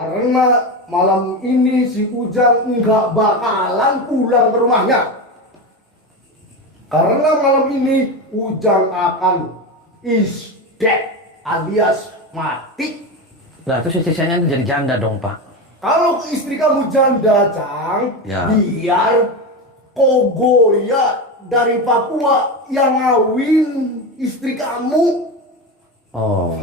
Karena malam ini si Ujang nggak bakalan pulang ke rumahnya. Karena malam ini Ujang akan is dead alias mati. Lah terus istri saya jadi janda dong Pak. Kalau istri kamu janda, Cang, Ya. biar Kogoya dari Papua yang ngawin istri kamu. Oh.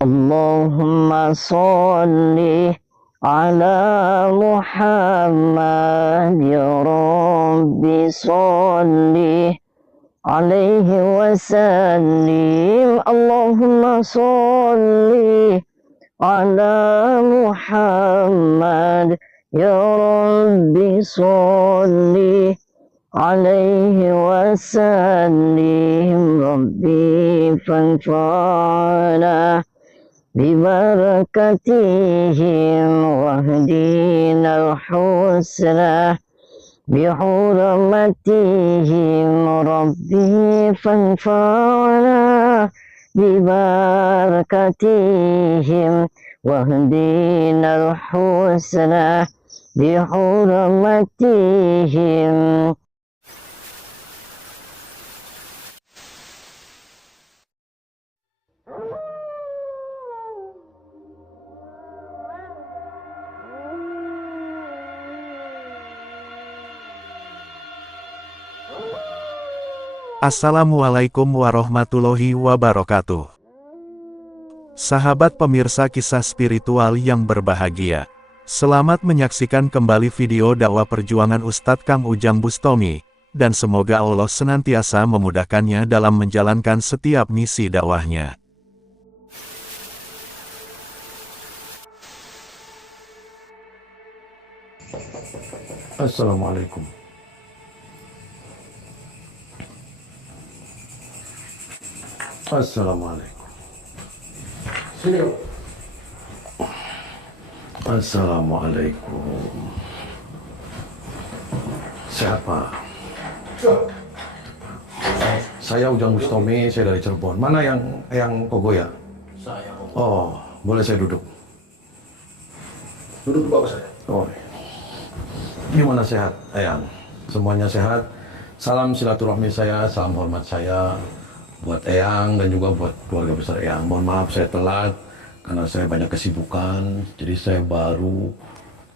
Allahumma sholli ala Muhammad ya Rabbi sholli alaihi wasallim. Allahumma sholli ala Muhammad ya Rabbi sholli alaihi wasallim. Rabbi fanfa'na ببركتهم واهدنا الحسنى بحرمتهم ربي فانفعنا ببركتهم واهدنا الحسنى بحرمتهم. Assalamualaikum warahmatullahi wabarakatuh. Sahabat pemirsa kisah spiritual yang berbahagia, selamat menyaksikan kembali video dakwah perjuangan Ustadz Kang Ujang Bustomi, dan semoga Allah senantiasa memudahkannya dalam menjalankan setiap misi dakwahnya. Assalamualaikum. Assalamualaikum. Sini. Assalamualaikum. Siapa? Saya Ujang Bustomi, saya dari Cirebon. Mana yang Kogoya? Saya. Oh, boleh saya duduk? Duduk di bawah saya. Oh. Gimana sehat, Eyang? Semuanya sehat. Salam silaturahmi saya, salam hormat saya buat Eyang dan juga buat keluarga besar Eyang. Mohon maaf saya telat karena saya banyak kesibukan, jadi saya baru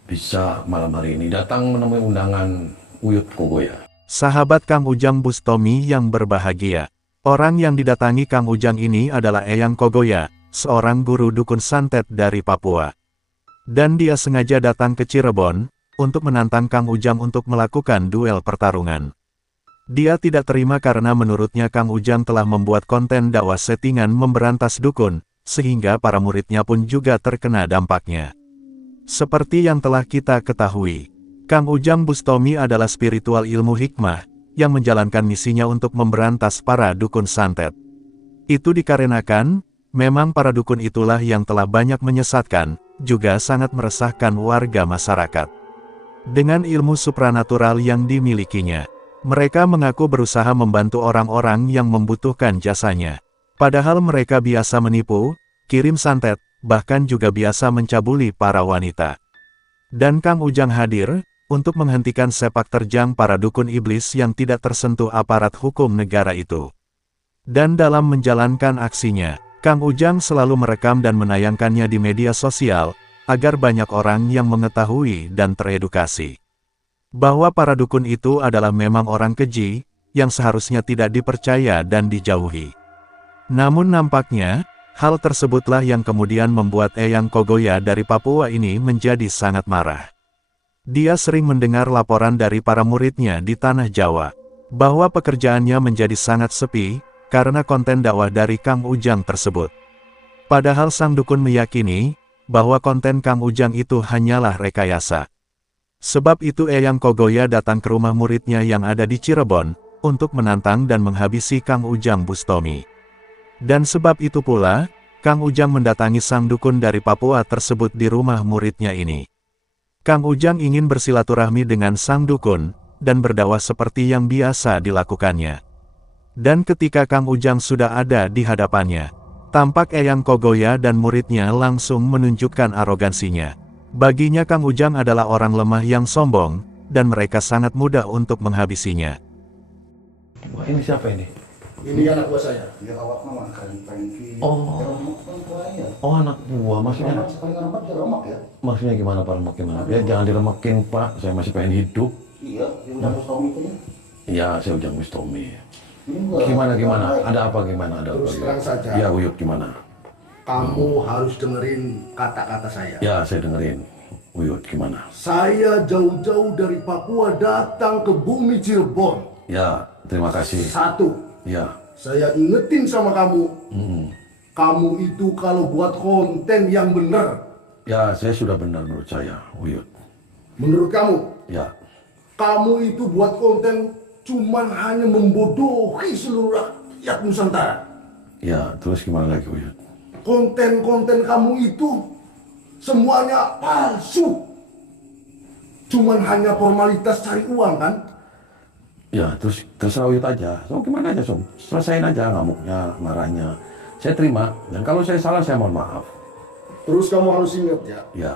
bisa malam hari ini datang menemui undangan Uyut Kogoya. Sahabat Kang Ujang Bustomi yang berbahagia, orang yang didatangi Kang Ujang ini adalah Eyang Kogoya, seorang guru dukun santet dari Papua. Dan dia sengaja datang ke Cirebon untuk menantang Kang Ujang untuk melakukan duel pertarungan. Dia tidak terima karena menurutnya Kang Ujang telah membuat konten dakwah settingan memberantas dukun, sehingga para muridnya pun juga terkena dampaknya. Seperti yang telah kita ketahui, Kang Ujang Bustomi adalah spiritual ilmu hikmah, yang menjalankan misinya untuk memberantas para dukun santet. Itu dikarenakan, memang para dukun itulah yang telah banyak menyesatkan, juga sangat meresahkan warga masyarakat. Dengan ilmu supranatural yang dimilikinya, mereka mengaku berusaha membantu orang-orang yang membutuhkan jasanya. Padahal mereka biasa menipu, kirim santet, bahkan juga biasa mencabuli para wanita. Dan Kang Ujang hadir untuk menghentikan sepak terjang para dukun iblis yang tidak tersentuh aparat hukum negara itu. Dan dalam menjalankan aksinya, Kang Ujang selalu merekam dan menayangkannya di media sosial, agar banyak orang yang mengetahui dan teredukasi bahwa para dukun itu adalah memang orang keji, yang seharusnya tidak dipercaya dan dijauhi. Namun nampaknya, hal tersebutlah yang kemudian membuat Eyang Kogoya dari Papua ini menjadi sangat marah. Dia sering mendengar laporan dari para muridnya di Tanah Jawa, bahwa pekerjaannya menjadi sangat sepi, karena konten dakwah dari Kang Ujang tersebut. Padahal sang dukun meyakini, bahwa konten Kang Ujang itu hanyalah rekayasa. Sebab itu Eyang Kogoya datang ke rumah muridnya yang ada di Cirebon, untuk menantang dan menghabisi Kang Ujang Bustomi. Dan sebab itu pula, Kang Ujang mendatangi sang dukun dari Papua tersebut di rumah muridnya ini. Kang Ujang ingin bersilaturahmi dengan sang dukun, dan berdakwah seperti yang biasa dilakukannya. Dan ketika Kang Ujang sudah ada di hadapannya, tampak Eyang Kogoya dan muridnya langsung menunjukkan arogansinya. Baginya Kang Ujang adalah orang lemah yang sombong, dan mereka sangat mudah untuk menghabisinya. Wah, ini siapa ini? Ini anak buah saya. Ya awak mah makan pengki. Oh, anak buah. Maksudnya Paling remak ya remak ya. maksudnya gimana Pak remak gimana? Ya jangan diremekin Pak, saya masih pengen hidup. Iya, di udah Mustomi itu ya. Ya, saya Ujang Bustomi. Ini enggak. Gimana? Ada apa gimana? Ada apa? Terus terang saja. Ya, Uyut gimana? Kamu harus dengerin kata-kata saya. Ya, saya dengerin. Uyut gimana? Saya jauh-jauh dari Papua datang ke bumi Cirebon. Ya, terima kasih. Satu, Ya, saya ingetin sama kamu. Kamu itu kalau buat konten yang benar. ya saya sudah benar menurut saya, Uyut. Menurut kamu, Ya, kamu itu buat konten cuman hanya membodohi seluruh rakyat Nusantara. ya, terus gimana lagi Uyut? Konten-konten kamu itu semuanya palsu. Cuman hanya formalitas cari uang kan? Ya, terus terserah Uyut aja. So, gimana aja, Sob? Selesain aja ngamuknya, marahnya. Saya terima, dan kalau saya salah, saya mohon maaf. Terus kamu harus ingat ya, Ya,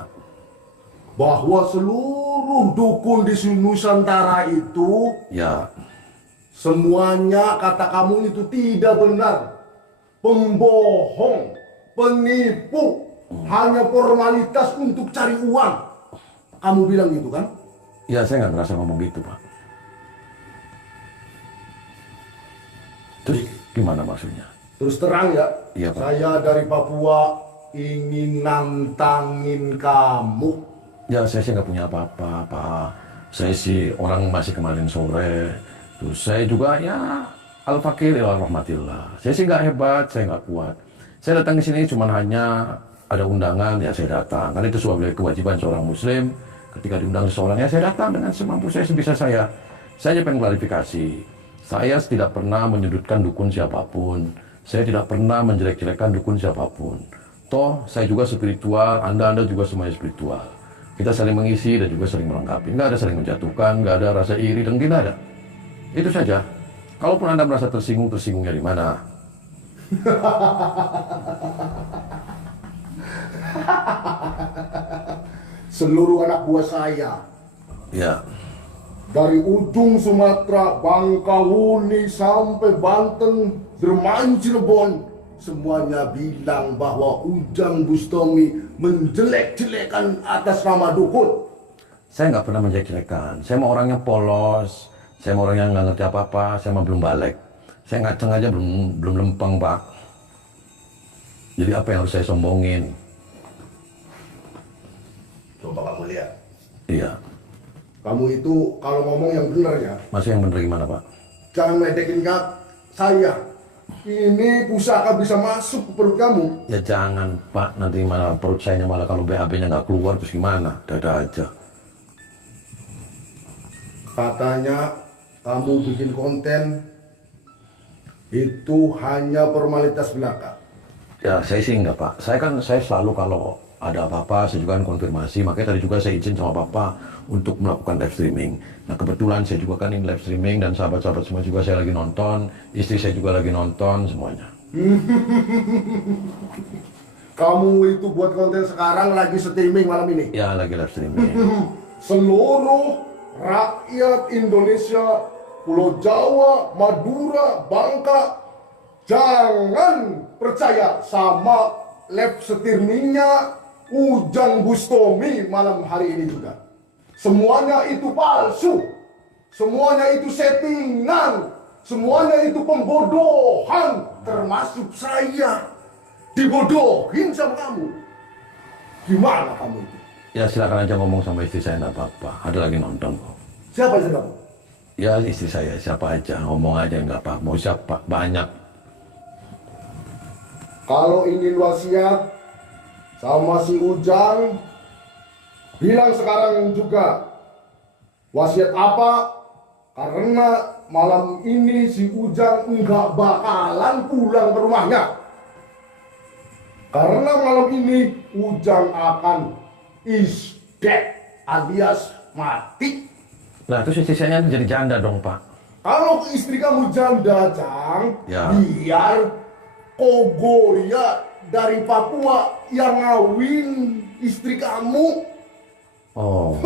bahwa seluruh dukun di Nusantara itu ya, semuanya kata kamu itu tidak benar. Pembohong, penipu, hanya formalitas untuk cari uang. Kamu bilang gitu kan? ya saya nggak merasa ngomong gitu, Pak. Terus gimana maksudnya? Terus terang ya, Iya, Pak. saya dari Papua ingin nantangin kamu. Ya, saya sih nggak punya apa-apa, Pak. Saya sih orang masih kemarin sore. Terus saya juga ya al-fakir ila rahmatillah. Saya sih nggak hebat, saya nggak kuat. Saya datang ke sini cuma hanya ada undangan, ya saya datang. Karena itu sebuah kewajiban seorang muslim. Ketika diundang seseorang, ya saya datang dengan semampu saya, sebisa saya. Saya hanya pengen klarifikasi. Saya tidak pernah menyudutkan dukun siapapun. Saya tidak pernah menjelek-jelekan dukun siapapun. Toh, saya juga spiritual, Anda juga semuanya spiritual. Kita saling mengisi dan juga saling melengkapi. Nggak ada saling menjatuhkan, nggak ada rasa iri, dan tidak ada. Itu saja. Kalaupun Anda merasa tersinggung, tersinggungnya di mana? Seluruh anak buah saya Ya, dari ujung Sumatera, Bangkahuni sampai Banten, Dermain, Cirebon, semuanya bilang bahwa Ujang Bustomi menjelek-jelekan atas nama dukun. saya nggak pernah menjelek-jelekan. Saya mau orang yang polos. Saya mau orang yang nggak ngerti apa-apa. Saya mau belum balik. Saya ngaceng aja belum lempeng, Pak. Jadi apa yang harus saya sombongin? Coba kamu lihat. Iya. Kamu itu kalau ngomong yang benar ya. Masih yang bener gimana, Pak? Jangan ledekin saya. Ini pusaka bisa masuk ke perut kamu. Ya jangan, Pak. Nanti malah perut saya malah kalau BAB-nya nggak keluar, terus gimana? Dada aja. Katanya kamu bikin konten itu hanya formalitas belaka. Ya saya sih enggak, Pak. Saya selalu kalau ada apa-apa, saya juga kan konfirmasi. Makanya tadi juga saya izin sama Papa untuk melakukan live streaming. Nah kebetulan saya juga kan ini live streaming dan sahabat-sahabat semua juga saya lagi nonton. Istri saya juga lagi nonton, semuanya. Kamu itu buat konten sekarang lagi streaming malam ini. Ya lagi live streaming. Seluruh rakyat Indonesia, Pulau Jawa, Madura, Bangka, jangan percaya sama live streamingnya Ujang Bustomi malam hari ini juga. Semuanya itu palsu. Semuanya itu settingan. Semuanya itu pembodohan. Termasuk saya. Dibodohin sama kamu. Gimana kamu itu? Ya silakan aja ngomong sama istri saya, enggak apa-apa. Ada lagi nonton kok. Siapa itu kamu? Ya istri saya, siapa aja. Ngomong aja, enggak apa-apa. Mau siapa? Banyak. Kalau ingin wasiat sama si Ujang, bilang sekarang juga. Wasiat apa? Karena malam ini si Ujang enggak bakalan pulang ke rumahnya. Karena malam ini Ujang akan is dead alias mati. Lah terus sisanya jadi janda dong Pak. Kalau istri kamu janda, Cang, Ya. biar Kogoya dari Papua yang ngawin istri kamu. Oh.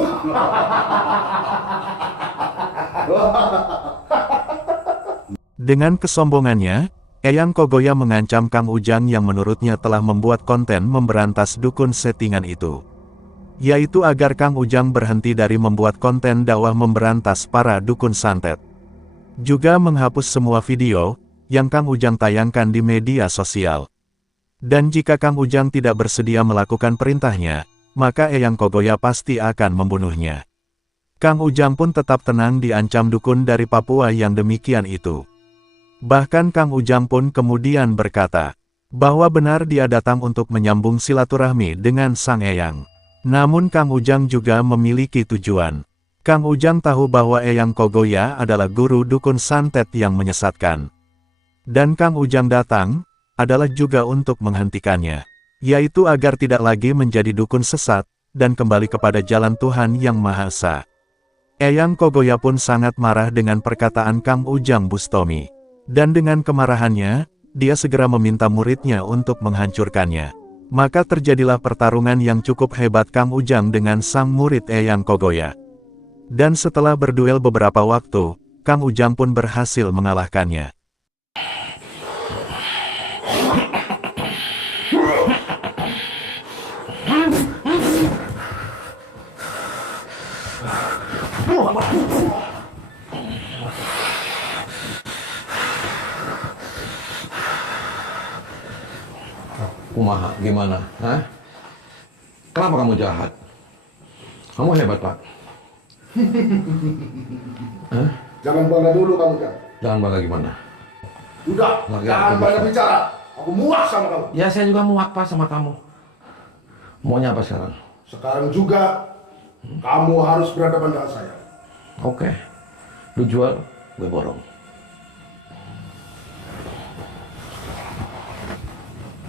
Dengan kesombongannya, Eyang Kogoya mengancam Kang Ujang yang menurutnya telah membuat konten memberantas dukun settingan itu. Yaitu agar Kang Ujang berhenti dari membuat konten dakwah memberantas para dukun santet. Juga menghapus semua video yang Kang Ujang tayangkan di media sosial. Dan jika Kang Ujang tidak bersedia melakukan perintahnya, maka Eyang Kogoya pasti akan membunuhnya. Kang Ujang pun tetap tenang diancam dukun dari Papua yang demikian itu. Bahkan Kang Ujang pun kemudian berkata, bahwa benar dia datang untuk menyambung silaturahmi dengan Sang Eyang. Namun Kang Ujang juga memiliki tujuan. Kang Ujang tahu bahwa Eyang Kogoya adalah guru dukun santet yang menyesatkan. Dan Kang Ujang datang, adalah juga untuk menghentikannya. Yaitu agar tidak lagi menjadi dukun sesat, dan kembali kepada jalan Tuhan Yang Maha Esa. Eyang Kogoya pun sangat marah dengan perkataan Kang Ujang Bustomi. Dan dengan kemarahannya, dia segera meminta muridnya untuk menghancurkannya. Maka terjadilah pertarungan yang cukup hebat Kang Ujang dengan sang murid Eyang Kogoya. Dan setelah berduel beberapa waktu, Kang Ujang pun berhasil mengalahkannya. Kumaha, gimana? Hah? Kenapa kamu jahat? Kamu hebat, Pak. Hah? Jangan bangga dulu kamu, Cang. Jangan bangga gimana? Udah, Lagi jangan aku banyak bisa. bicara. Aku muak sama kamu. Ya saya juga muak Pak sama kamu. Maunya apa sekarang? Sekarang juga kamu harus berhadapan dengan saya. Oke. Lu jual, gue borong.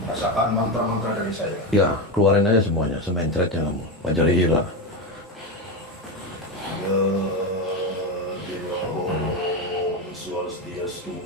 Rasakan mantra-mantra dari saya. Ya, keluarin aja semuanya, semencretnya kamu. Wajar hira. Ya, Dewa Om Swastiastu.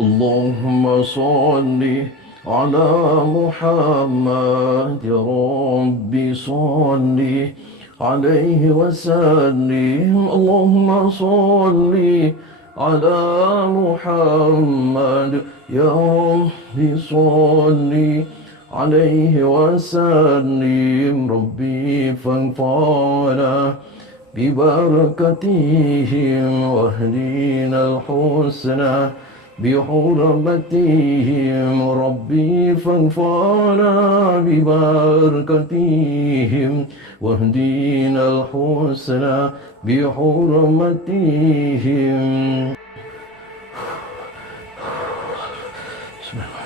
اللهم صل على محمد يا رب صل عليه وسلم. اللهم صل على محمد يا رب صل عليه وسلم. ربي فانفعنا ببركتهم واهدنا الحسنى بحرمتهم. ربي فانفعنا ببركتهم واهدنا الحسنى بحرمتهم. بسم الله.